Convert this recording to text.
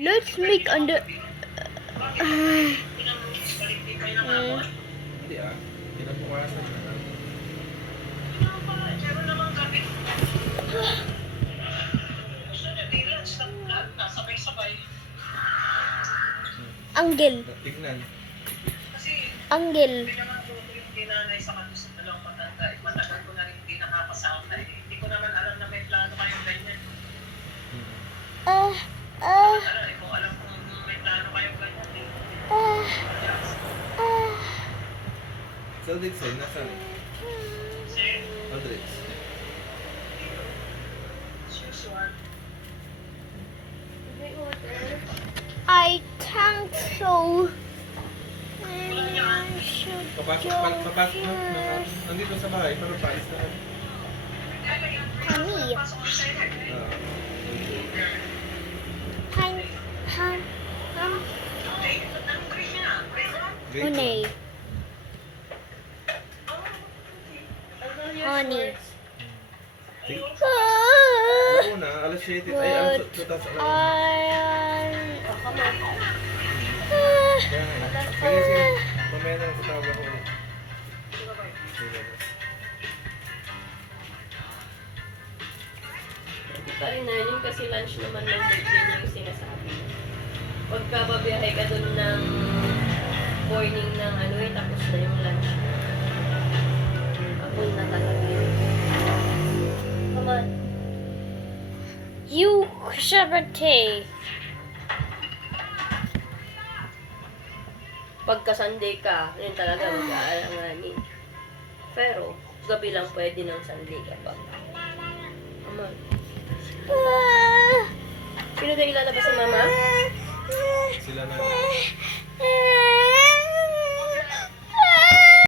Let's make under... Hindi ah. Kinabukasan na lang. Anggel. Tignan. Anggel. Matagal ko na rin hindi nakakasama eh. Hindi ko naman alam na may plano kayong ganyan. Alam, eh, kung alam kung may plano kayong ganyan eh. Saldix eh, nasa Sir, Aldrich. as usual. I think so. Papasok na. Nandito sa bahay, pero paalis na. Honey. Ah. Great. Honey. Honey. Ano na, alas 7. Ay, alas 2. Kaya nga. Sige. Mamaya na tatawag ako ulit. Pa rin na yun kasi lunch naman ng birthday niya yung sinasabi. Pagka babiyahe ka dun ng morning ng ano eh, tapos na yung lunch. Apple na talaga yun. Come on. You Shabate. Pagka Sunday ka, yun talaga mag-aalanganin. Pero, gabi lang pwede ng Sunday kapag. Come on. Sino na ilalabas si Mama?